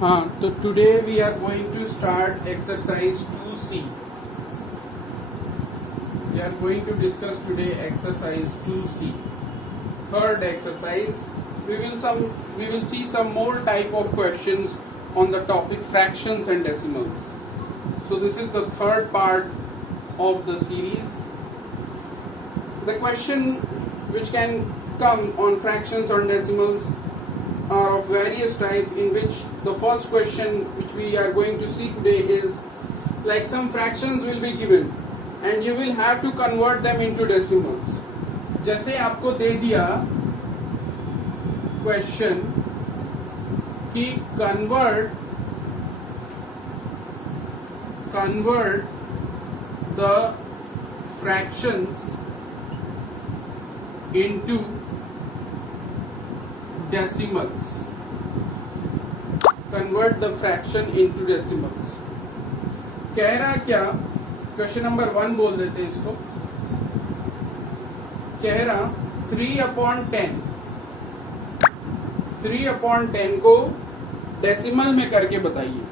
हाँ, तो today we are going to start exercise 2C. We are going to discuss today exercise 2C. Third exercise, we will see some more type of questions on the topic fractions and decimals. So this is the third part of the series. The question which can come on fractions or decimals are of various type, in which the first question which we are going to see today is like some fractions will be given and you will have to convert them into decimals. जैसे आपको दे दिया question कि convert the fractions into decimals. Convert the fraction into decimals. कह रहा क्या, question number 1 बोल देते हैं इसको. कह रहा 3/10 को डेसिमल में करके बताइए.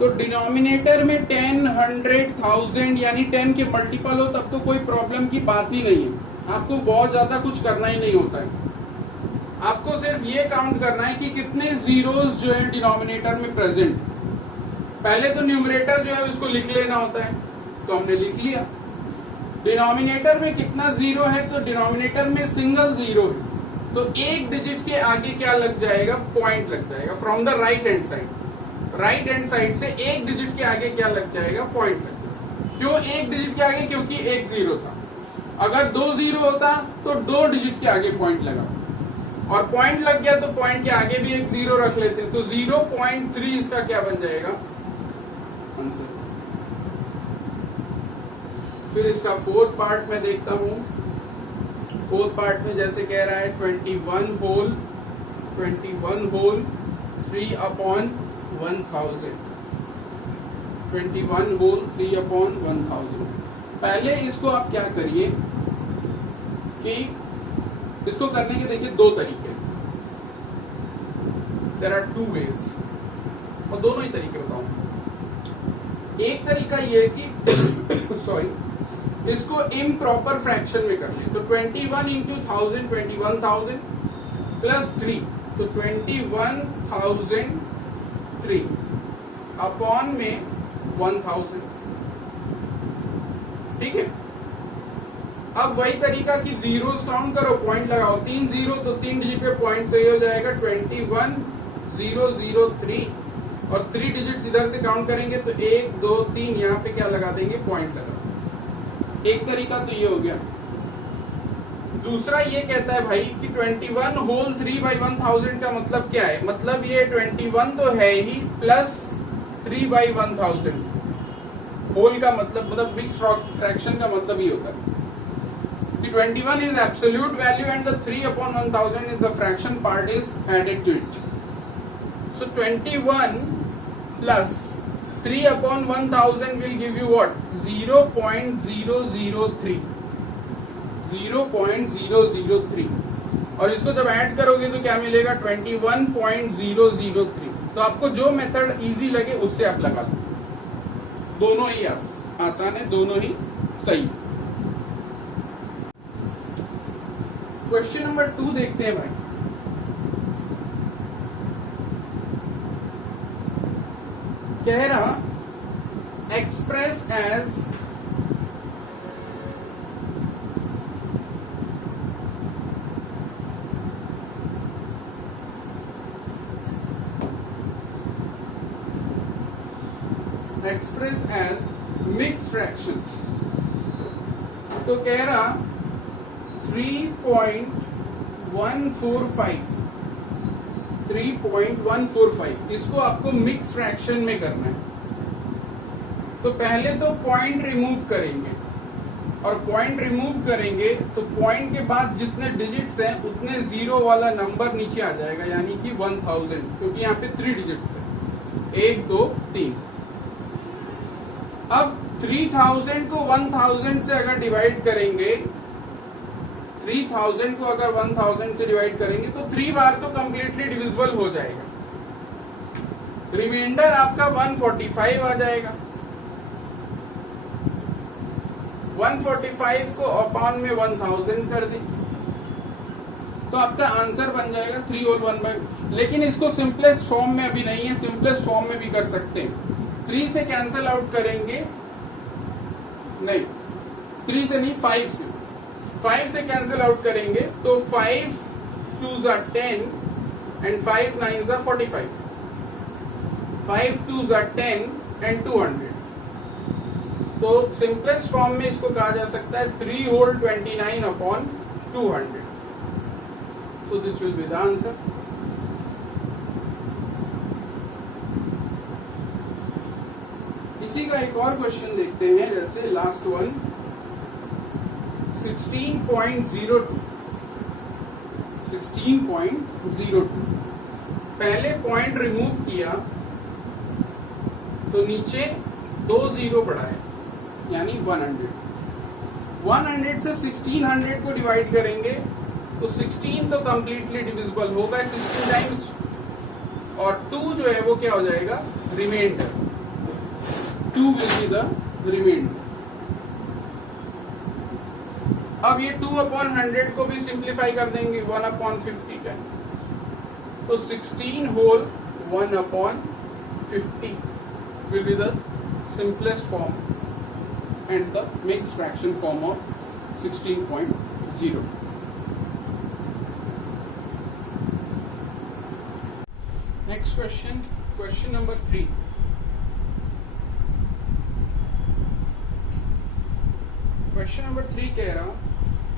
तो डिनोमिनेटर में 10, 100, 1000 यानी 10 के मल्टीपल हो तब तो कोई प्रॉब्लम की बात ही नहीं है. आपको बहुत ज्यादा कुछ करना ही नहीं होता है. आपको सिर्फ ये काउंट करना है कि कितने जीरोस जो है डिनोमिनेटर में प्रेजेंट. पहले तो न्यूमरेटर जो है उसको लिख लेना होता है, तो हमने लिख लिया. डिनोमिनेटर में कितना जीरो है, तो डिनोमिनेटर में सिंगल जीरो है, तो एक डिजिट के आगे क्या लग जाएगा, पॉइंट लग जाएगा. From the right hand side से एक डिजिट के आगे क्या लग जाएगा, पॉइंट लग जाएगा. क्यों एक डिजिट के आगे, क्योंकि एक जीरो था. अगर 2 जीरो होता तो 2 डिजिट के आगे पॉइंट लगा, और पॉइंट लग गया तो पॉइंट के आगे भी एक जीरो रख लेते हैं, तो 0.3 इसका क्या बन जाएगा, आंसर. फिर इसका फोर्थ पार्ट में देखता हूं. फोर्थ पार्ट में जैसे कह रहा है 21 होल 3/1000. 21 होल 3/1000. पहले इसको आप क्या करिए कि इसको करने के देखिए दो तरीके. देयर आर 2 वेज, और दोनों ही तरीके बताऊं. एक तरीका ये कि सॉरी इसको इम्प्रॉपर फ्रैक्शन में कर ले. तो 21 into 1000 21,000 प्लस 3, तो 21,003 अपॉन में 1000. ठीक है. अब वही तरीका कि जीरोस काउंट करो, पॉइंट लगाओ. 3 जीरो तो 3 डिजिट पे पॉइंट तो ये हो जाएगा 21,003, और 3 डिजिट्स इधर से काउंट करेंगे तो 1 2 3 यहाँ पे क्या लगा देंगे, पॉइंट लगा. एक तरीका तो ये हो गया. दूसरा ये कहता है भाई कि 21 होल 3/1000 का मतलब क्या है, मतलब ये 21 तो है ही प्लस 3/1000. होल का मतलब मिक्स फ्रैक्शन का मतलब ये होता है कि 21 is absolute value and the 3/1000 is the fraction part is added to it. So 21 plus 3/1000 will give you what? 0.003. 0.003. और इसको जब ऐड करोगे तो क्या मिलेगा, 21.003. तो आपको जो मेथड इजी लगे उससे आप लगा दो. दोनों ही आसान है, दोनों ही सही. क्वेश्चन नंबर 2 देखते हैं भाई. कह रहा एक्सप्रेस एज मिक्स फ्रैक्शंस. तो कह रहा 3.145 इसको आपको मिक्स फ्रैक्शन में करना है. तो पहले तो पॉइंट रिमूव करेंगे, और पॉइंट रिमूव करेंगे तो पॉइंट के बाद जितने डिजिट्स हैं उतने जीरो वाला नंबर नीचे आ जाएगा, यानी कि 1000, क्योंकि यहाँ पे 3 डिजिट्स हैं, 1 2 3. अब 3000 को 1000 से अगर डिवाइड करेंगे, 3000 को अगर 1000 से डिवाइड करेंगे तो 3 बार तो कंप्लीटली डिविजिबल हो जाएगा. रिमाइंडर आपका 145 आ जाएगा। 145 को अपॉन में 1000 कर दें तो आपका आंसर बन जाएगा 3 होल 1/, लेकिन इसको सिंपलेस्ट फॉर्म में अभी नहीं है, सिंपलेस्ट फॉर्म में भी कर सकते हैं। 3 से कैंसिल आउट करेंगे, नहीं 3 से नहीं 5 से कैंसिल आउट करेंगे तो 5 2s are 10 and 5 9s are 45, 5 2s are 10 and 200। तो सिंपलेस्ट फॉर्म में इसको कहा जा सकता है 3 whole 29 upon 200। So this will be the answer. इसी का एक और क्वेश्चन देखते हैं, जैसे लास्ट वन 16.02। पहले पॉइंट रिमूव किया तो नीचे 2 जीरो बढ़ाए यानी 100। 100 से 1600 को डिवाइड करेंगे तो 16 तो कंप्लीटली डिविजिबल होगा 16 टाइम्स, और 2 जो है वो क्या हो जाएगा, reminder. 2 will be the reminder. अब ये 2 अपॉन 100 को भी सिंप्लीफाई कर देंगे 1 अपॉन 50 का, तो 16 whole 1 upon 50 will be the simplest form and the mixed fraction form of 16.0. Next question, question number 3. Question number 3 कह रहा,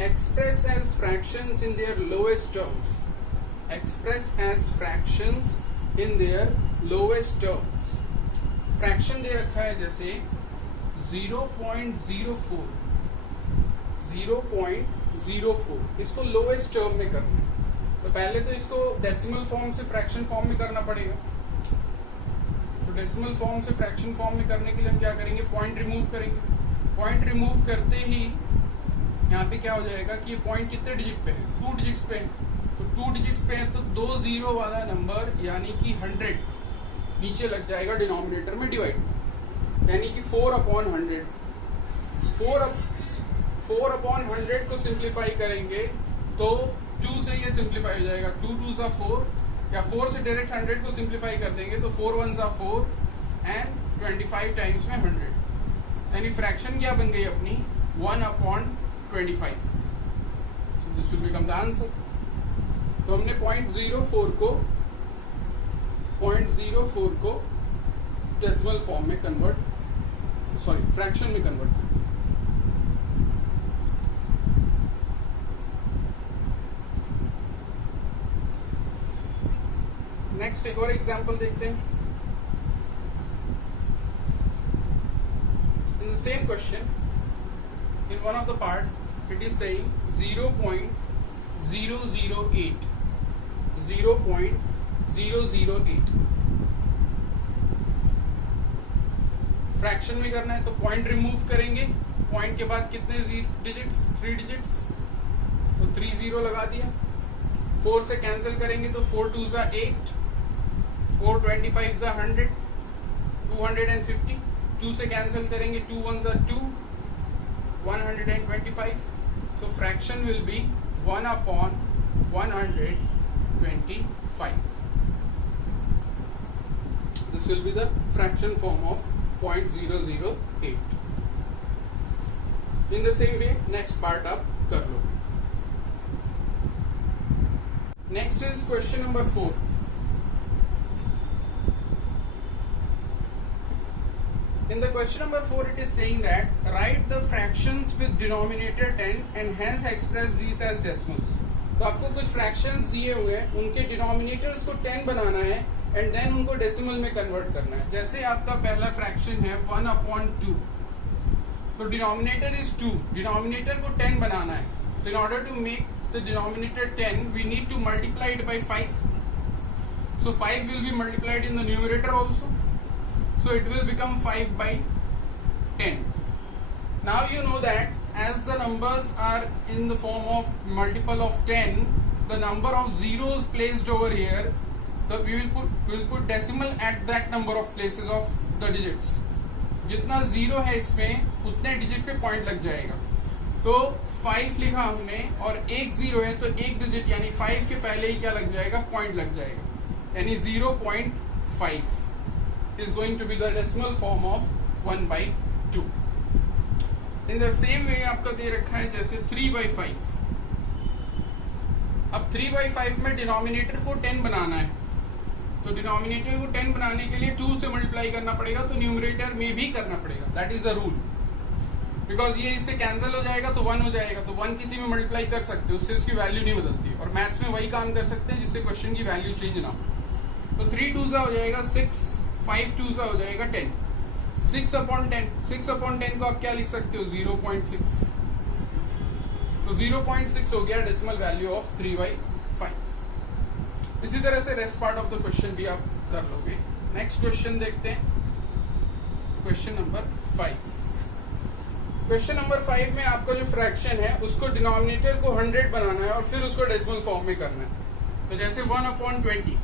express as fractions in their lowest terms. Express as fractions in their lowest terms. Fraction दे रखा है जैसे 0.04, 0.04, इसको lowest term में करना है तो पहले तो इसको डेसिमल फॉर्म से फ्रैक्शन फॉर्म में करना पड़ेगा। तो डेसिमल फॉर्म से फ्रैक्शन फॉर्म में करने के लिए हम क्या करेंगे, पॉइंट रिमूव करेंगे। पॉइंट रिमूव करते ही यहाँ पे क्या हो जाएगा कि ये पॉइंट कितने डिजिट पे है, 2 डिजिट्स पे है। तो 2 डिजिट्स पे है तो 2 जीरो वाला नंबर यानी कि 100 नीचे लग जाएगा डिनोमिनेटर में डिवाइड, यानी कि 4 अपॉन 100। 4 अपॉन 100 को सिंप्लीफाई करेंगे तो 2 से ये सिंप्लीफाई हो जाएगा, 2 2s are 4, या 4 से डायरेक्ट 100 को सिंप्लीफाई कर देंगे तो 4 1s are 4 एंड 25 टाइम्स में 100, यानी फ्रैक्शन क्या बन गई अपनी 1 upon 25। This will become the answer. तो हमने 0.04 को डेसिमल फॉर्म में कन्वर्ट, फ्रैक्शन में कन्वर्ट कर। नेक्स्ट एक और एग्जांपल देखते हैं। In the same question, in one of the part it is saying 0.008, 0.008 fraction में करना है तो पॉइंट रिमूव करेंगे, पॉइंट के बाद कितने डिजिट्स, 3 डिजिट्स, तो 3 जीरो लगा दिया। 4 से कैंसिल करेंगे तो 4 2s are 8, 4 25s are 100, 250। 2 से कैंसिल करेंगे 2 1s are 2, 125। so fraction will be 1 upon 125. This will be the fraction form of 0.008. In the same way, next part आप कर लो। Next is question number 4. In the question number 4, it is saying that write the fractions with denominator 10 and hence express these as decimals. तो आपको कुछ fractions दिए हुए हैं, उनके denominators को 10 बनाना है एंड देन उनको डेसिमल में कन्वर्ट करना है। जैसे आपका पहला फ्रैक्शन है 1 अपॉन 2, तो डिनोमिनेटर इज 2, डिनोमिनेटर को 10 बनाना है। तो in order to make the denominator 10 we need to multiply it by 5। So 5 will be multiplied in the numerator also, so it will become 5 by 10. Now you know that as the numbers are in the form of multiple of 10, the number of zeros placed over here तो we will put decimal at that number of places of the digits. जितना zero है इसमें उतने digit पे point लग जाएगा. तो 5 लिखा हमने और एक जीरो है तो एक डिजिट यानी 5 के पहले ही क्या लग जाएगा, पॉइंट लग जाएगा, यानी 0.5 is going to be the decimal form of 1/2. In the same way आपका दे रखा है जैसे 3/5. अब 3/5 में डिनोमिनेटर को 10 बनाना है, तो डिनोमिनेटर को 10 बनाने के लिए 2 से मल्टीप्लाई करना पड़ेगा, तो न्यूमरेटर में भी करना पड़ेगा. That is the rule. Because ये इससे कैंसिल हो जाएगा तो 1 हो जाएगा, तो 1 किसी में मल्टीप्लाई कर सकते हो, उससे उसकी वैल्यू नहीं बदलती. और मैथ्स में वही काम कर सकते हैं जिससे क्वेश्चन की वैल्यू चेंज ना हो. तो 3 2 हो जाएगा 6, 5 2 हो जाएगा 10. 6/10, 6/10 को आप क्या लिख सकते हो, 0.6. तो 0.6 हो गया डेसिमल वैल्यू ऑफ 3/5. इसी तरह से rest part of the question भी आप कर लोगे. नेक्स्ट क्वेश्चन देखते हैं, क्वेश्चन नंबर 5. क्वेश्चन नंबर 5 में आपका जो फ्रैक्शन है उसको डिनोमिनेटर को 100 बनाना है और फिर उसको डेसिमल फॉर्म में करना है. तो जैसे 1/20,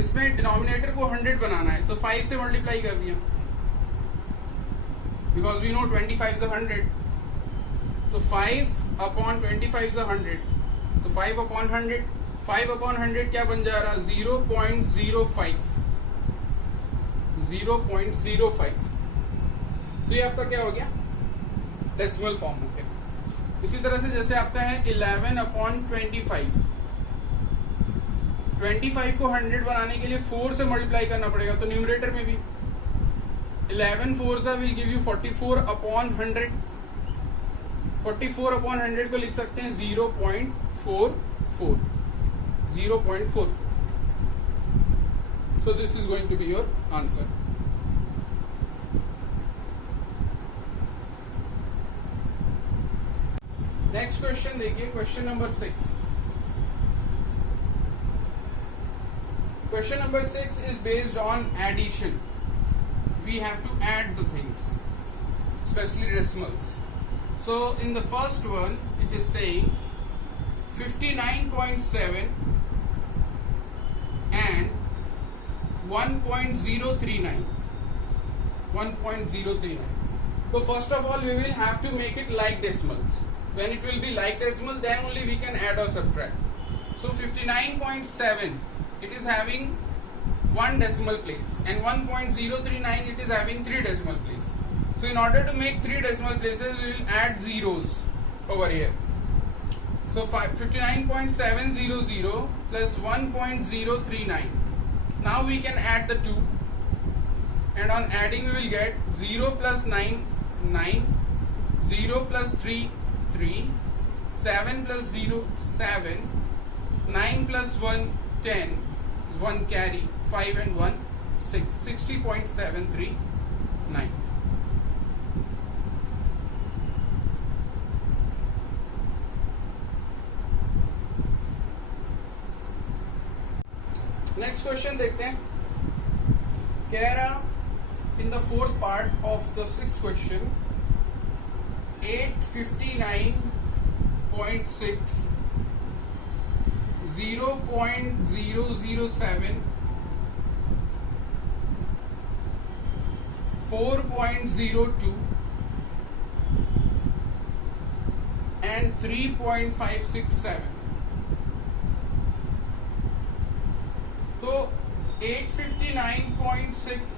इसमें डिनोमिनेटर को 100 बनाना है तो 5 से मल्टीप्लाई कर दिया, बिकॉज वी नो 25 is 100. तो 5/25 is 100. तो 5/100, 5/100 क्या बन जा रहा, 0.05. 0.05. तो ये आपका क्या हो गया, डेसिमल फॉर्म हो गया. इसी तरह से जैसे आपका है 11/25. 25 को 100 बनाने के लिए 4 से मल्टीप्लाई करना पड़ेगा, तो न्यूमरेटर में भी 11 4 विल गिव यू 44/100. 44/100 को लिख सकते हैं 0.44. 0.44. So this is going to be your answer. Next question देखिए, question number 6. Question number 6 is based on addition. We have to add the things, especially decimals. So in the first one, it is saying 59.7 and 1.039. 1.039. So first of all, we will have to make it like decimals. When it will be like decimal, then only we can add or subtract. So 59.7. it is having 1 decimal place, and 1.039 it is having 3 decimal place. So in order to make 3 decimal places, we will add zeros over here. So 59.700 plus 1.039. Now we can add the 2, and on adding we will get 0 plus 9 9, 0 plus 3 3, 7 plus 0 7, 9 plus 1 10, 1 carry, 5 and 1 6, 60.739. Next question देखते हैं. कह रहा in the fourth part of the sixth question 859.6, 0.007, 4.02 and 3.567. तो 859.6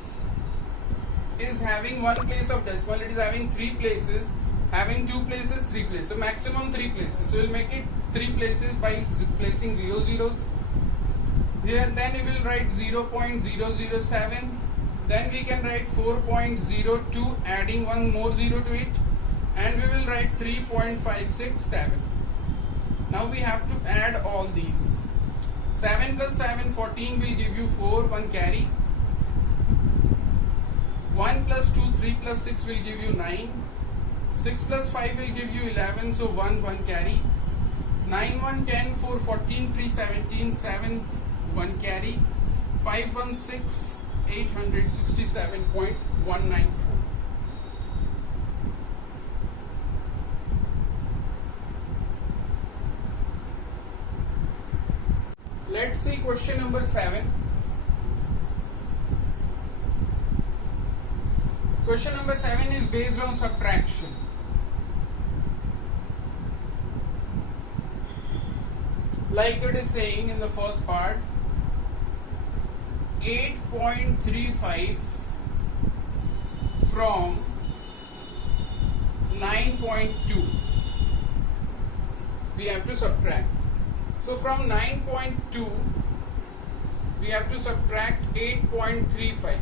is having 1 place of decimal. It is having 3 places, having 2 places, 3 places. So maximum 3 places. So we'll make it 3 places by placing 0 zeros. Here, then we will write 0.007. Then we can write 4.02, adding 1 more 0 to it, and we will write 3.567. Now we have to add all these. 7 plus 7, 14 will give you 4, 1 carry. 1 plus 2, 3 plus 6 will give you 9. 6 plus 5 will give you 11, so 1, 1 carry. 9, 1, 10, 4, 14, 3, 17, 7, 1 carry. 5, 1, 6, 867.194. Let's see question number 7. Question number 7 is based on subtraction. Like it is saying in the first part, 8.35 from 9.2 we have to subtract. So from 9.2 we have to subtract 8.35.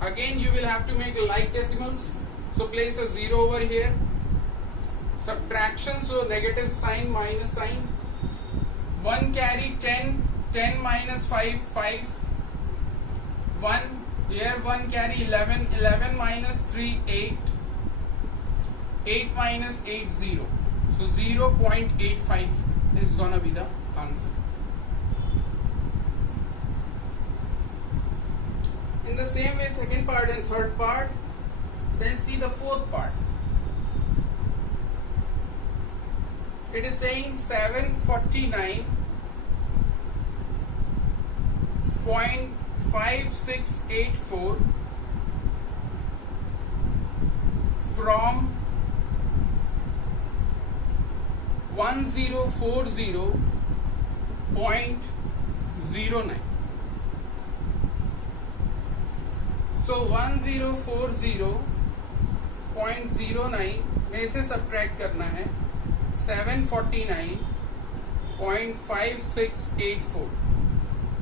Again you will have to make like decimals, so place a 0 over here. Subtraction, so negative sign, minus sign. 1 carry 10, 10 minus 5, 5. 1, here 1 carry 11, 11 minus 3, 8. 8 minus 8, 0. So 0.85 is gonna be the answer. In the same way, second part and third part. Then see the fourth part. It is saying 749.5684 from 1040.09. So 1040.09 में से subtract करना है 749.5684.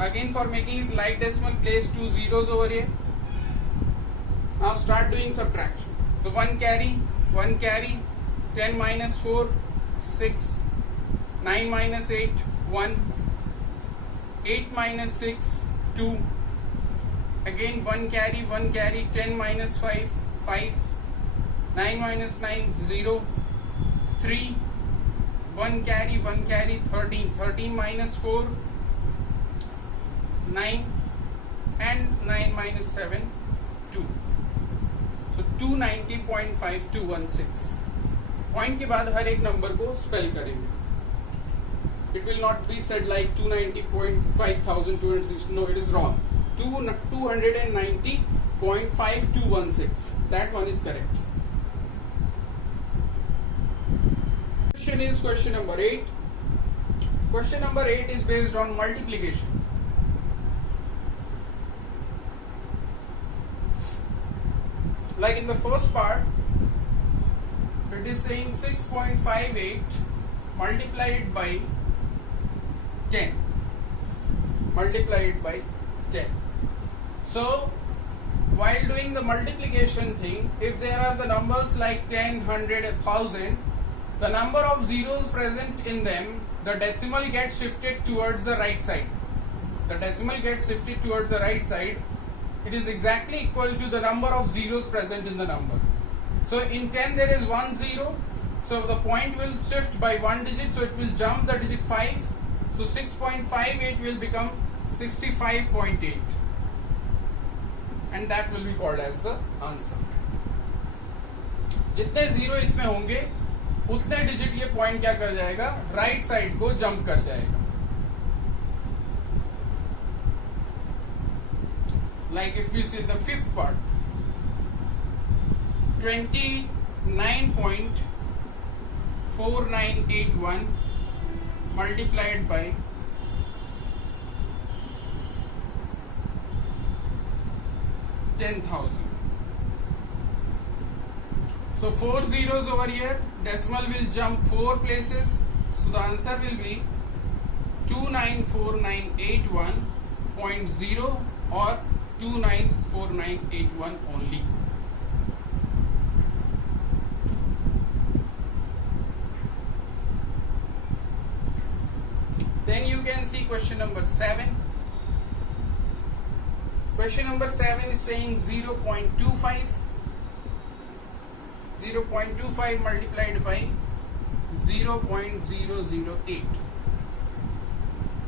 Again, for making it like decimal, place 2 zeros over here. Now start doing subtraction. So 1 carry, 10 minus 4, 6, 9 minus 8, 1, 8 minus 6, 2. Again 1 carry, 10 minus 5, 5, 9 minus 9, 0, 3, 1 carry, 13, 13 minus 4, 9, and 9 minus 7, 2. So 290.5216. Point के बाद हर एक number को spell करेंगे. It will not be said like 290.5216. No, it is wrong. 290.5216. That one is correct. Question is question number 8. Question number 8 is based on multiplication. Like in the first part, it is saying 6.58 multiplied by 10. Multiplied by 10. So, while doing the multiplication thing, if there are the numbers like 10, 100, 1000, the number of zeros present in them, the decimal gets shifted towards the right side. The decimal gets shifted towards the right side. It is exactly equal to the number of zeros present in the number. So in 10 there is 1 0. So the point will shift by 1 digit. So it will jump the digit 5. So 6.58 will become 65.8. And that will be called as the answer. जितने zero इसमें होंगे उतने digit ये point क्या कर जाएगा, right side को jump कर जाएगा. Like if we see the fifth part, 29.4981 multiplied by 10,000. So 4 zeros over here, decimal will jump 4 places. So the answer will be 294981.0 or 294981 only. Then you can see question number 7. Question number 7 is saying 0.25. 0.25 multiplied by 0.008.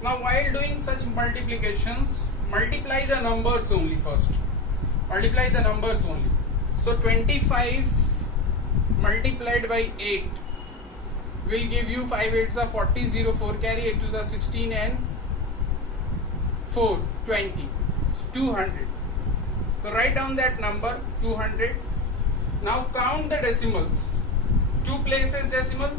Now while doing such multiplications, multiply the numbers only first. Multiply the numbers only. So 25 multiplied by 8 will give you 5 8s are 40, 0 4 carry, 8 2s are 16 and 420, 200. So write down that number 200. Now count the decimals. 2 places decimal,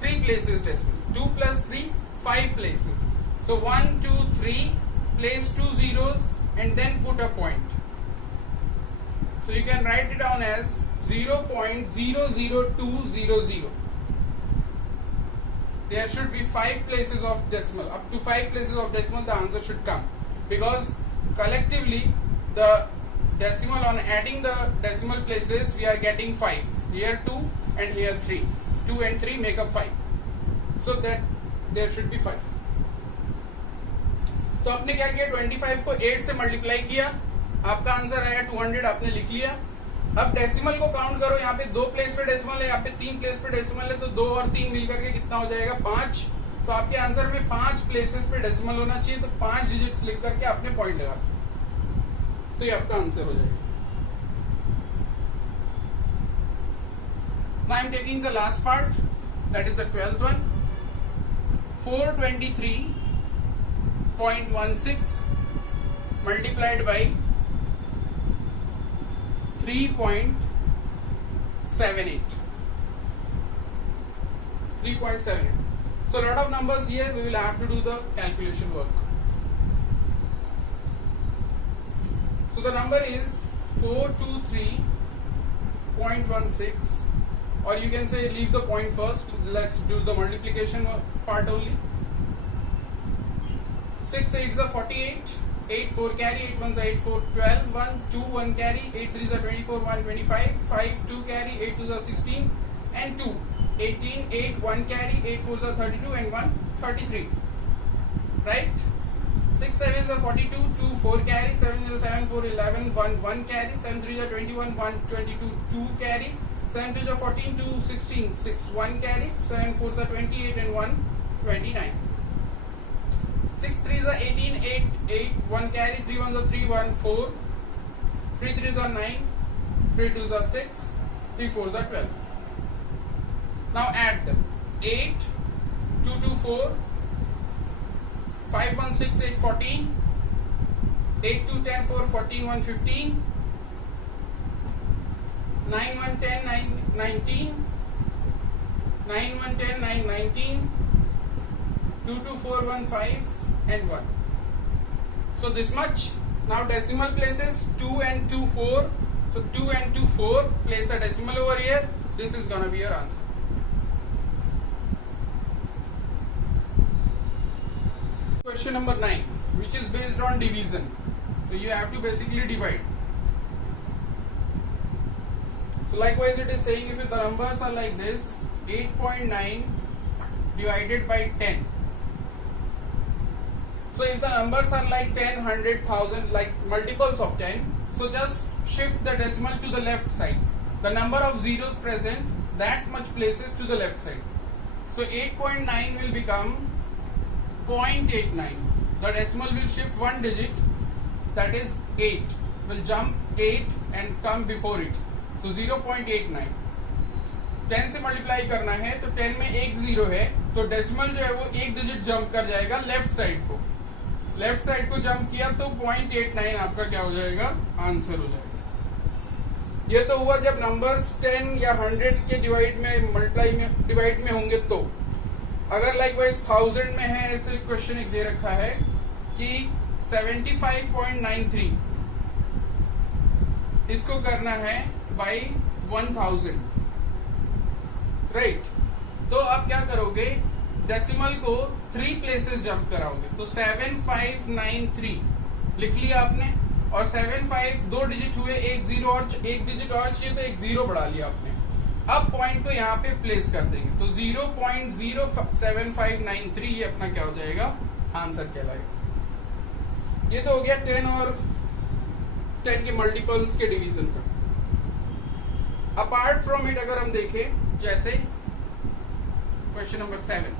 3 places decimal. 2 plus 3, 5 places. So 1, 2, 3, place 2 zeros and then put a point. So you can write it down as 0.00200. There should be 5 places of decimal. Up to 5 places of decimal the answer should come. Because collectively the decimal, on adding the decimal places, we are getting 5. Here 2 and here 3. 2 and 3 make up 5. So that there should be 5. तो आपने क्या किया, 25 को 8 से multiply किया, आपका answer आया 200, आपने लिख लिया. अब डेसिमल को काउंट करो. यहाँ पे 2 प्लेस पे डेसिमल है, यहाँ पे 3 प्लेस पे डेसिमल है, तो 2 और 3 मिलकर के कितना हो जाएगा, 5. तो आपके आंसर में 5 प्लेसेस पे डेसिमल होना चाहिए, तो 5 डिजिट्स लिख करके आपने पॉइंट लगा, तो ये आपका आंसर हो जाएगा. Now I am taking the last part, that is the 12th one. 423.16 multiplied by 3.78. 3.78. So a lot of numbers here, we will have to do the calculation work. So the number is 423.16, or you can say leave the point first. Let's do the multiplication part only. 6 8s are 48, 8 4 carry, 8 1s are 8 4, 12 1 2 1 carry, 8 3s are 24 1 25, 5 2 carry, 8 2s are 16 and 2 18, 8 1 carry, 8 4s are 32 and 1 33. Right? 6 7s are 42, 2 4 carry, 7 0 7 4 11 1 1 carry, 7 3s are 21 1 22 2 carry, 7 2s are 14 2 16 6 1 carry, 7 4s are 28 and 1 29. 6 3s are 18 8 8 1 carry, 3 1s are 3 1 4, 3 3s are 9, 3 2s are 6, 3 4s are 12. Now add them. 8 2 2 4, 5 1 6 8 14, 8 2 10 4 14 1 15, 9 1 10 9 19, 9 1 10 9 19, 2 2 4 1 5 and 1. So this much. Now decimal places 2 and 2 4. So 2 and 2 4, place a decimal over here. This is gonna be your answer. Question number 9, which is based on division. So you have to basically divide. So likewise it is saying if the numbers are like this, 8.9 divided by 10. So if the numbers are like 10, 100, 1000, like multiples of 10, so just shift the decimal to the left side. The number of zeros present, that much places to the left side. So 8.9 will become 0.89. The decimal will shift one digit, that is 8. Will jump 8 and come before it. So 0.89. 10 से multiply करना है तो 10 में एक zero है, तो decimal जो है वो एक डिजिट जंप कर जाएगा लेफ्ट साइड को. लेफ्ट साइड को जंप किया तो 0.89 आपका क्या हो जाएगा, आंसर हो जाएगा. ये तो हुआ जब नंबर्स 10 या 100 के डिवाइड में डिवाइड में होंगे. तो अगर लाइकवाइज 1000 में है, ऐसे क्वेश्चन एक दे रखा है कि 75.93 इसको करना है बाई 1000, राइट. तो आप क्या करोगे, डेसिमल को 3 प्लेसेस जंप कराओगे. तो 7593 लिख लिया आपने, और 75 दो डिजिट हुए, एक जीरो और एक डिजिट और चाहिए तो एक जीरो बढ़ा लिया आपने. अब पॉइंट को यहाँ पे प्लेस कर देंगे तो 0.07593 ये अपना क्या हो जाएगा, आंसर कहलाएगा. ये तो हो गया 10 और 10 के मल्टीपल्स के डिवीजन का. अपार्ट फ्रॉम इट अगर हम देखें, जैसे क्वेश्चन नंबर 7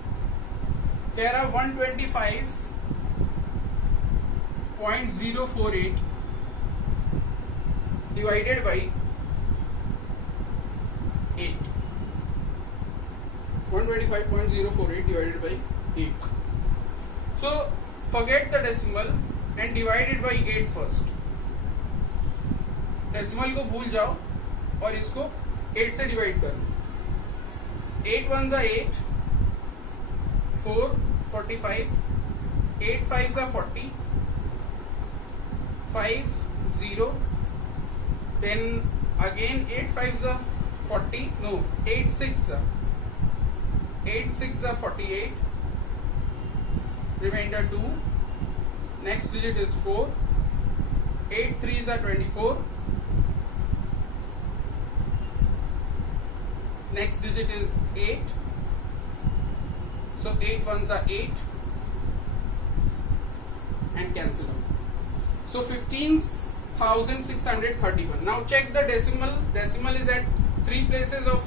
कह रहा 125.048 divided by 8. 125.048 divided by 8. So forget the decimal, and divide it by 8 first. Decimal को भूल जाओ और इसको 8 से डिवाइड कर लो. 8 1s are 8, 4 45, 8 5s are 40, 5 0, then again 8 5s are 40, no 8 6 are 48, remainder 2, next digit is 4, 8 3s are 24, next digit is 8, so 8 1s are 8 and cancel out. So 15,631. Now check the decimal. Decimal is at 3 places of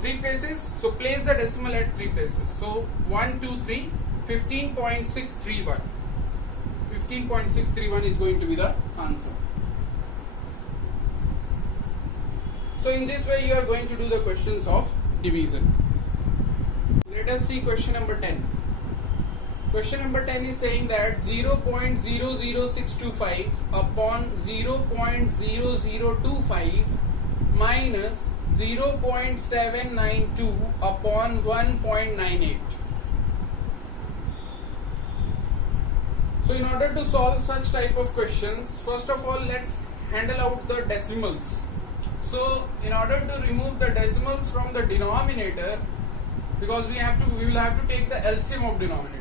3 places. So place the decimal at 3 places. So 1 2 3 15.631. 15.631 is going to be the answer. So in this way you are going to do the questions of division. Let us see question number 10. Question number 10 is saying that 0.00625 upon 0.0025 minus 0.792 upon 1.98. So in order to solve such type of questions, first of all let's handle out the decimals. So in order to remove the decimals from the denominator, because we will have to take the LCM of denominator.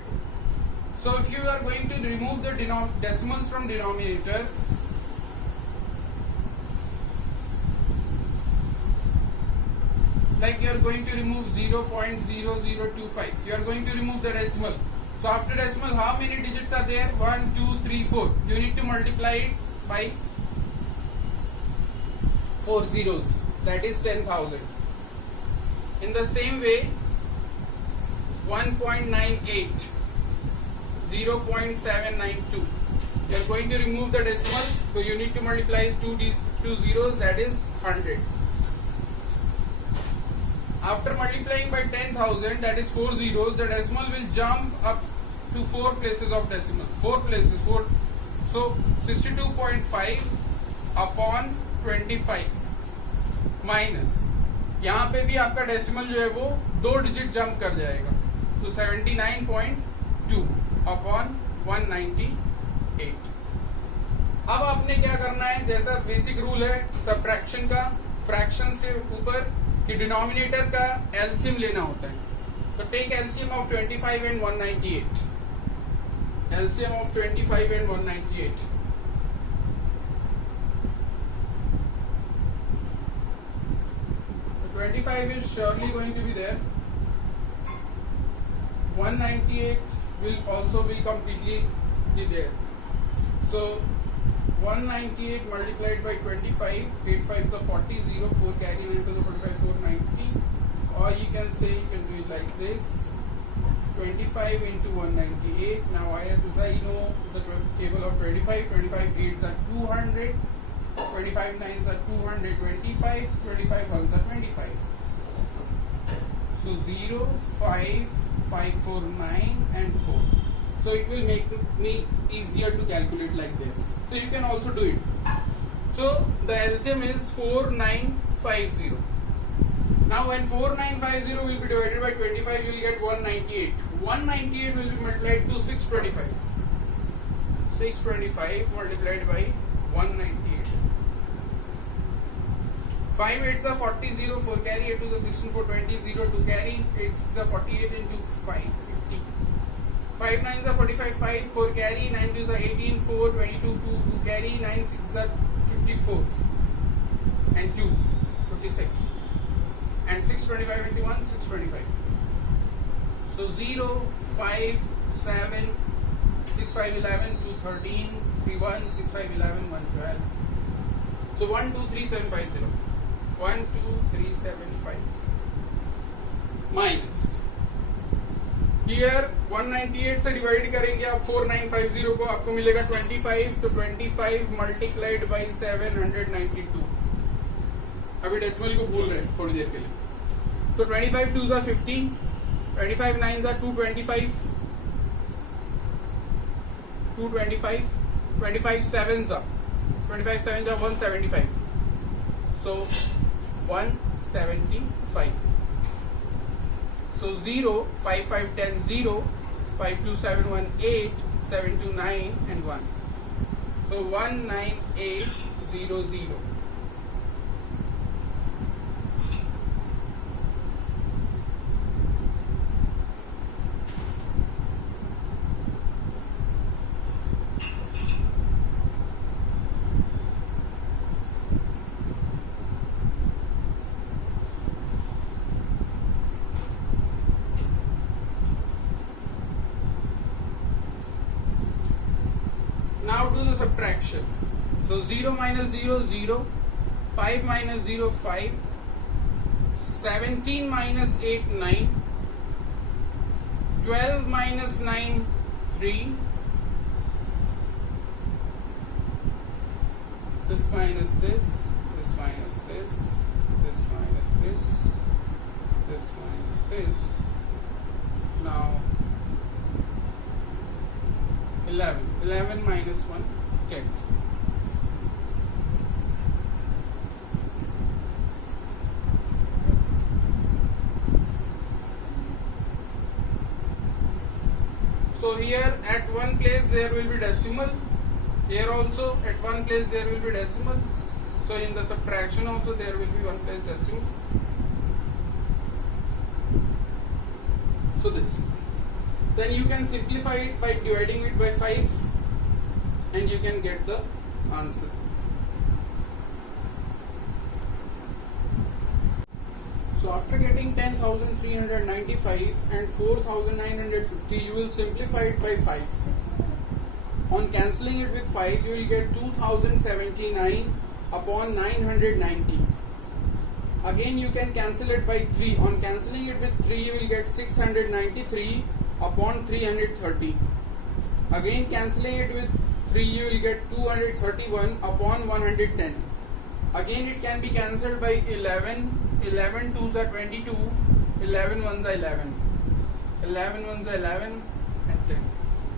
So if you are going to remove the decimals from denominator, like you are going to remove 0.0025, you are going to remove the decimal. So after decimal, how many digits are there? 1 2 3 4. You need to multiply it by 4 zeros, that is 10,000. In the same way, 1.98, 0.792. You are going to remove the decimal, so you need to multiply two zeros, that is 100. After multiplying by 10,000, that is 4 zeros, the decimal will jump up to 4 places of decimal. 4 places, 4. So 62.5 upon 25 minus, यहाँ पे भी आपका decimal जो है वो 2 digit jump कर जाएगा, तो 79.2 अपॉन 198. अब आपने क्या करना है, जैसा बेसिक रूल है सब्ट्रैक्शन का फ्रैक्शन से ऊपर कि डिनोमिनेटर का एलसीएम लेना होता है. तो take LCM of 25 and 198. LCM of 25 and 198. So 25 is surely going to be there. 198 will also be completely there. So 198 multiplied by 25, 8 5 is 40, 0, 4 carry, 9 to the 45, 490. Or you can say, you can do it like this. 25 into 198. Now as I know the table of 25, 25 8s are 200, 25 9s are 225, 25 1s are 25. So 0, 5, 5, 4, 9 and 4. So it will make me easier to calculate like this. So you can also do it. So the LCM is 4950. Now when 4950 will be divided by 25, you will get 198. 198 will be multiplied to 625. 625 multiplied by 198. 5 8s are 40, 0, 4 carry, 8 to the 16, 4, 20, 0, 2 carry, 8 6 are 48 into 5, 50. 5 9s are 45, 5, 4 carry, 9 2s are 18, 4, 22, 2, 2 carry, 9 6s are 54, and 2, 56. And 625 into 1, 625. So 0, 5, 7, 6, 5, 11, 2, 13, 3, 1, 6, 5, 11, 1, 12. So 1, 2, 3, 7, 5, 0. 1, 2, 3, 7, 5. Minus. Here 198 से divide करेंगे आप 4950 को, आपको मिलेगा 25. तो 25 multiplied by 792. अभी decimal को भूल रहे हैं थोड़ी देर के लिए. तो 25 2s are 50, 25 9s are 225, 225, 25 sevens are 175. So 175. So 0, 5, 5, 10, 0, 5, 2, 7, 1, 8, 7, 2, 9 and 1. So 19800. Now do the subtraction. So 0 minus 0, 0, 5 minus 0, 5, 17 minus 8, 9, 12 minus 9, 3, this minus this, this minus this, this minus this, this minus this. Now 11 minus 1, 10. So here at one place there will be decimal, here also at one place there will be decimal. So in the subtraction also there will be one place decimal. So this. Then you can simplify it by dividing it by 5 and you can get the answer. So after getting 10,395 and 4,950, you will simplify it by 5. On cancelling it with 5, you will get 2,079 upon 990. Again you can cancel it by 3. On cancelling it with 3, you will get 693 upon 330. Again cancelling it with 3, you will get 231 upon 110. Again it can be cancelled by 11. 11 2s are 22, 11 1s are 11, 11 1s are 11 and 10.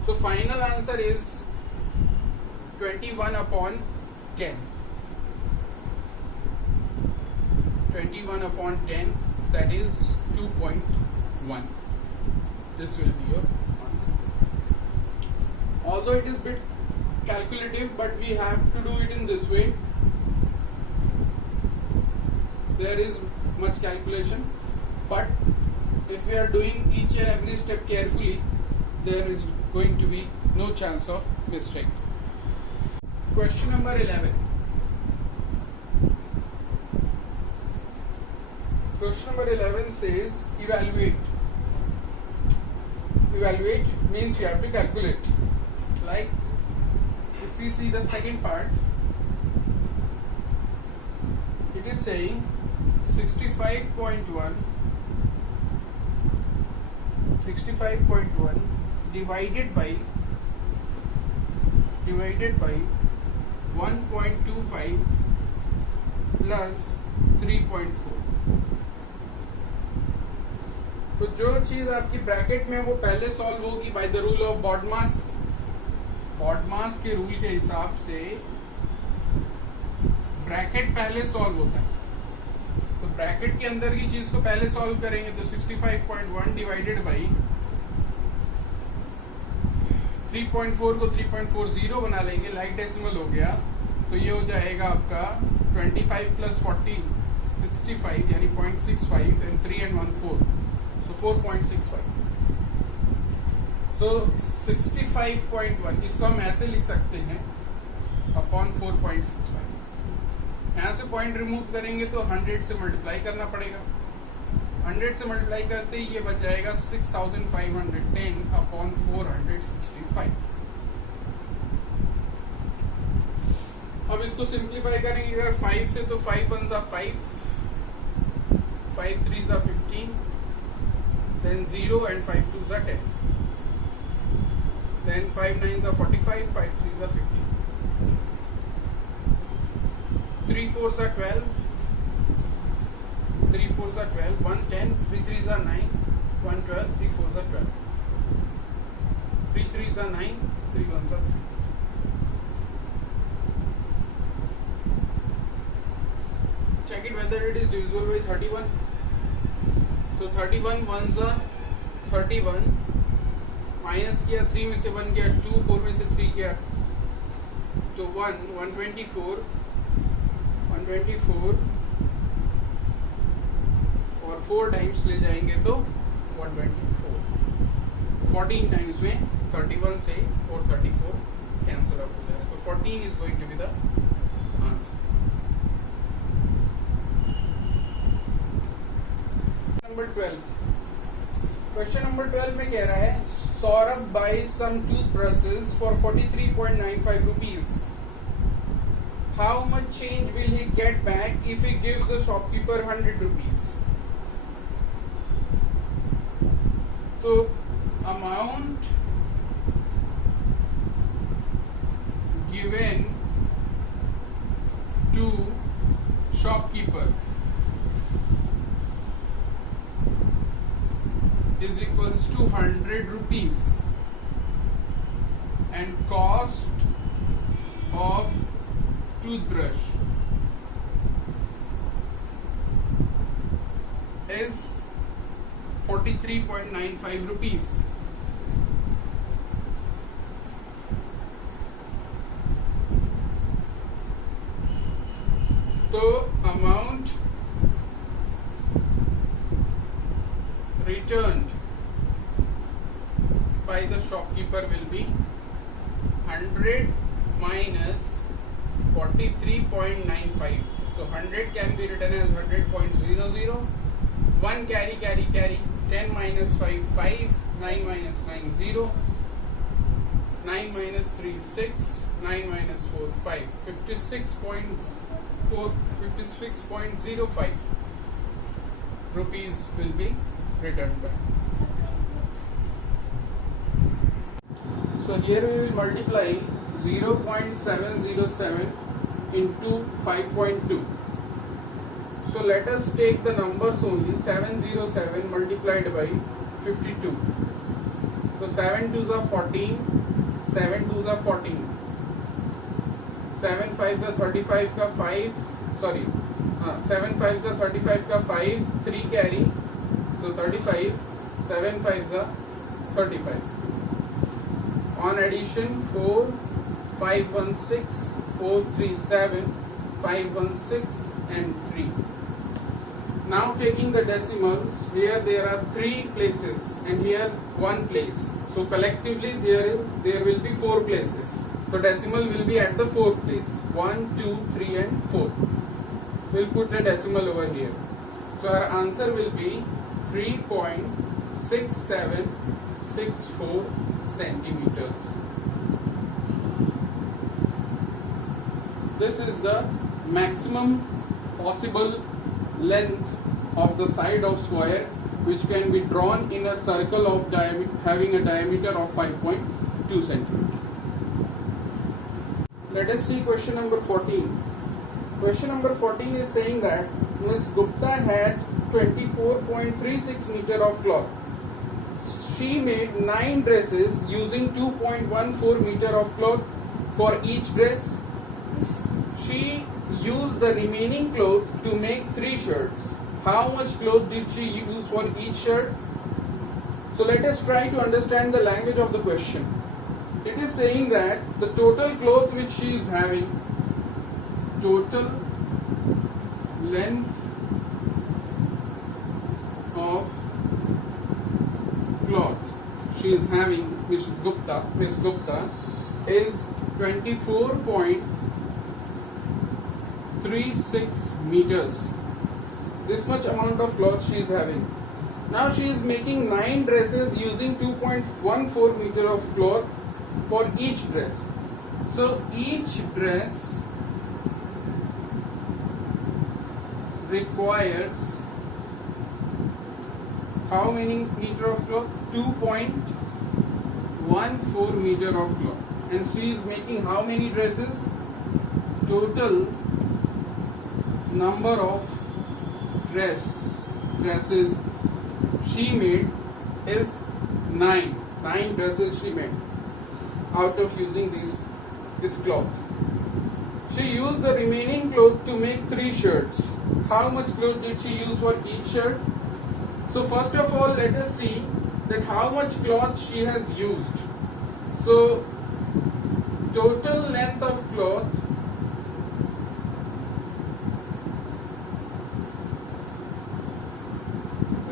So final answer is 21 upon 10. 21 upon 10, that is 2.1. This will be your answer. Although it is a bit calculative, but we have to do it in this way. There is much calculation, but if we are doing each and every step carefully, there is going to be no chance of mistake. Question number 11. Question number 11 says evaluate. Evaluate means you have to calculate. Like if we see the second part, it is saying 65.1 divided by 1.25 plus 3.4. तो जो चीज आपकी bracket में वो पहले solve होगी by the rule of BODMAS के rule के हिसाब से ब्रैकेट पहले सॉल्व होता है. तो ब्रैकेट के अंदर की चीज को पहले सॉल्व करेंगे तो 65.1 डिवाइडेड बाई 3.4 को 3.40 बना लेंगे, लाइक डेसिमल हो गया. तो ये हो जाएगा आपका 25 प्लस 40 65 यानी 0.65 एंड 3 and 1 4, so 4.65. So 65.1 इसको हम ऐसे लिख सकते हैं अपॉन 4.65. यहाँ से पॉइंट रिमूव करेंगे तो 100 से मल्टीप्लाई करना पड़ेगा. 100 से मल्टीप्लाई करते ही ये बच जाएगा 6510 अपॉन 465. अब इसको सिंप्लीफाई करेंगे अगर 5 से तो 5 1s are 5, 5 3s are 15, then 0 and 5 2s are 10, then 5 9s are 45, 5 3s are 15, 3 4s are 12, 3 4s are 12, 1 10, 3 3s are 9, 1 12, 3 4s are 12, 3 3s are 9, 3 1s are 3. Check it whether it is divisible by 31. तो 31 1s are 31, minus किया 3 में से 1 गया 2, 4 में से 3 गया तो 124 और 4 टाइम्स ले जाएंगे तो 124, 14 टाइम्स में 31 से और 34 कैंसिल आउट हो जाएगा, तो 14 is going to be the answer. Number 12. Question number 12 में कह रहा है Saurabh buys some toothbrushes for 43.95 rupees. How much change will he get back if he gives the shopkeeper 100 rupees? तो amount given to shopkeeper is equals to 100 rupees and cost of toothbrush is 43.95 rupees. So amount returned by the shopkeeper will be 100 minus 43.95. So 100 can be written as 100.00. 1 carry. 10 minus 5 5. 9 minus 9 0. 9 minus 3 6. 9 minus 4 5. 56.05 rupees will be returned back. So here we will multiply 0.707 into 5.2. So let us take the numbers only. 707 multiplied by 52. So 7 2s are 14. 7 2s are 14. 7 5s are 35 का 5. Sorry. 7 5s are 35 का 5. 3 carry. So 35. 7 5s are 35. On addition 4, 5 1 6, 4 3 7, 5 1 6 and 3. Now taking the decimals, here there are 3 places and here 1 place. So collectively there will be 4 places. So decimal will be at the 4th place. 1, 2, 3 and 4. We'll put the decimal over here. So our answer will be 3.6764 centimeters. This is the maximum possible length of the side of square which can be drawn in a circle of having a diameter of 5.2 centimeter. Let us see question number 14. Question number 14 is saying that Ms. Gupta had 24.36 meter of cloth. She made 9 dresses using 2.14 meter of cloth for each dress. She used the remaining cloth to make 3 shirts. How much cloth did she use for each shirt? So let us try to understand the language of the question. It is saying that the total cloth which she is having, total length of cloth she is having, Ms. Gupta is 24.36 meters. This much amount of cloth she is having. Now she is making 9 dresses using 2.14 meter of cloth for each dress. So each dress requires how many meter of cloth? 2.14 meter of cloth. And she is making how many dresses? Total number of dresses she made is 9. 9 dresses she made. out of using this cloth. She used the remaining cloth to make 3 shirts. How much cloth did she use for each shirt? So first of all, let us see that how much cloth she has used. So total length of cloth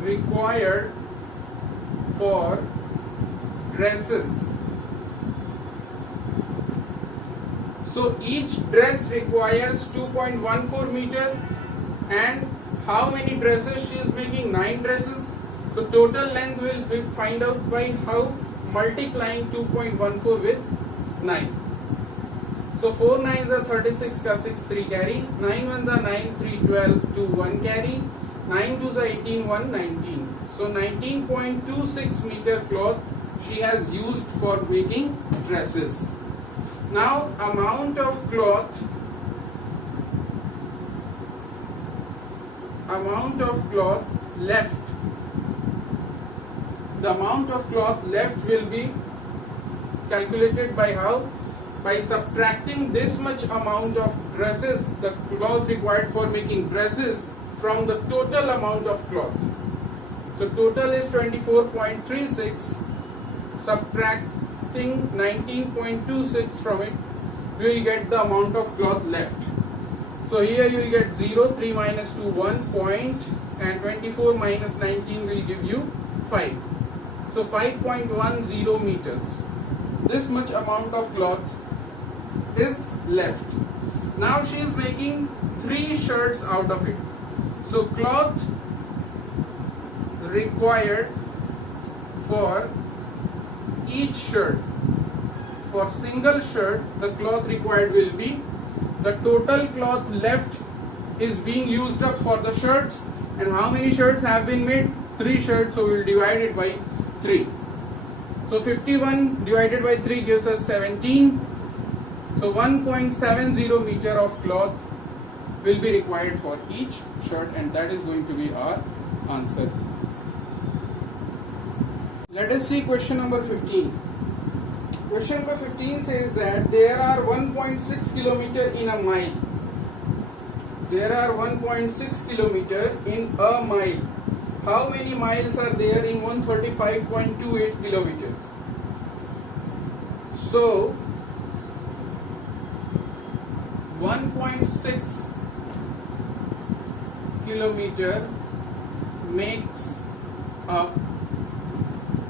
required for dresses. So each dress requires 2.14 meter, and how many dresses she is making? 9 dresses. So total length will be find out by how? Multiplying 2.14 with 9. So 4 9s are 36 का 6 3 carry, 9 1s are 9 3 12 2 1 carry, 9 2s are 18 1 19. So 19.26 meter cloth she has used for making dresses. Now amount of cloth left. The amount of cloth left will be calculated by how? By subtracting this much amount of dresses, the cloth required for making dresses, from the total amount of cloth. So total is 24.36. Subtracting 19.26 from it, you will get the amount of cloth left. So here you will get 0, 3 minus 2, 1 point, and 24 minus 19 will give you 5. So 5.10 meters. This much amount of cloth is left. Now she is making 3 shirts out of it. So cloth required for each shirt. For single shirt, the cloth required will be, the total cloth left is being used up for the shirts, and how many shirts have been made? 3 shirts, so we will divide it by 3. So 51 divided by 3 gives us 17. So 1.70 meter of cloth will be required for each shirt, and that is going to be our answer. Let us see question number 15. Question number 15 says that there are 1.6 kilometer in a mile. There are 1.6 kilometer in a mile. How many miles are there in 135.28 kilometers? So 1.6 kilometer makes up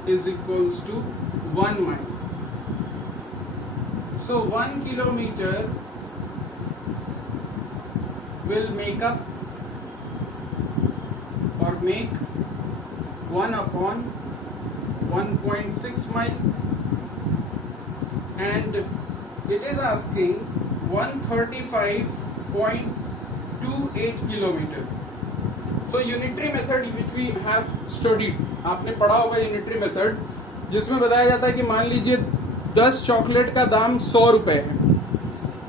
is equals to 1 mile. So 1 kilometer will make up or make 1 upon 1.6 miles, and it is asking 135.28 kilometer. So unitary method which we have studied, आपने पढ़ा होगा unitary method, जिसमें बताया जाता है कि मान लीजिए 10 चॉकलेट का दाम 100 रुपए है,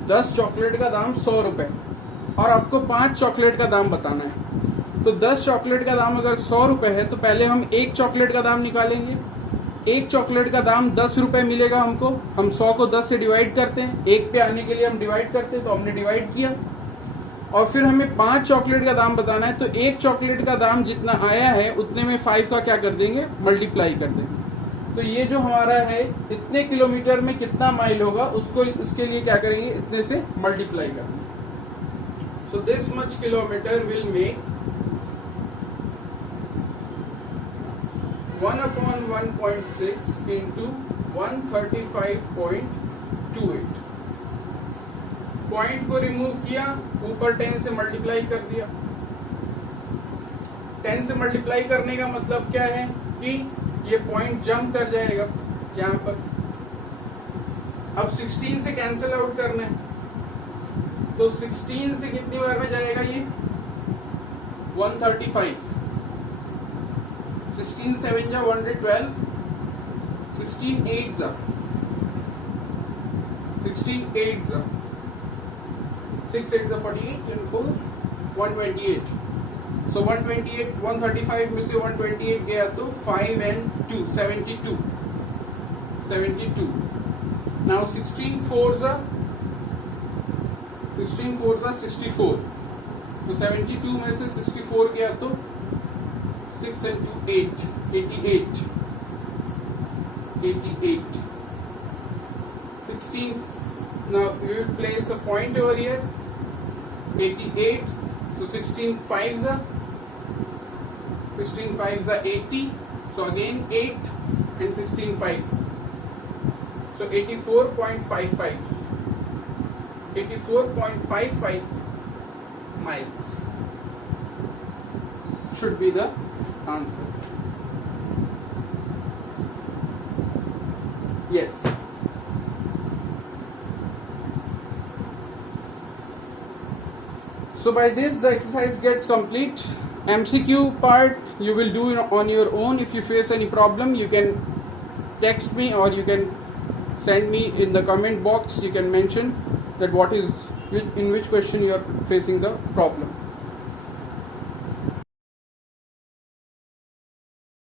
10 चॉकलेट का दाम 100 रुपए, और आपको 5 चॉकलेट का दाम बताना है. तो 10 चॉकलेट का दाम अगर 100 रुपए है तो पहले हम एक चॉकलेट का दाम निकालेंगे. एक चॉकलेट का दाम 10 रुपए मिलेगा हमको, हम 100 को 10 से डिवाइड करते हैं, एक पे आने के लिए हम डिवाइड करते हैं, तो हमने डिवाइड किया. और फिर हमें 5 चॉकलेट का दाम बताना है, तो एक चॉकलेट का दाम जितना आया है उतने में 5 का क्या कर देंगे, मल्टीप्लाई कर देंगे. तो ये जो हमारा है इतने किलोमीटर में कितना माइल होगा, उसको उसके लिए क्या करेंगे, इतने से मल्टीप्लाई करेंगे. So this much kilometre will make 1 upon 1.6 into 135.28. Point को रिमूव किया, ऊपर 10 से मल्टीप्लाई कर दिया. 10 से मल्टीप्लाई करने का मतलब क्या है कि ये पॉइंट जंप कर जाएगा यहाँ पर. अब 16 से कैंसिल आउट करना है, तो 16 से कितनी बार में जाएगा ये, 135. 16 7 जा 112, 16 8 जा 16 8 जा 6 8 जा 48 and 4 128. So 128 135 में से 128 गया तो 5 and 2 72. Now 16 fours are 64. तो 72 में से 64 गया तो 6 and 2 8 88 16. Now we will place a point over here. 88 to 16 fives are 80. So again 8 and 16 fives. So 84.55 miles should be the answer. Yes. So by this the exercise gets complete. MCQ part you will do on your own. If you face any problem, you can text me or you can send me in the comment box. You can mention that in which question you are facing the problem.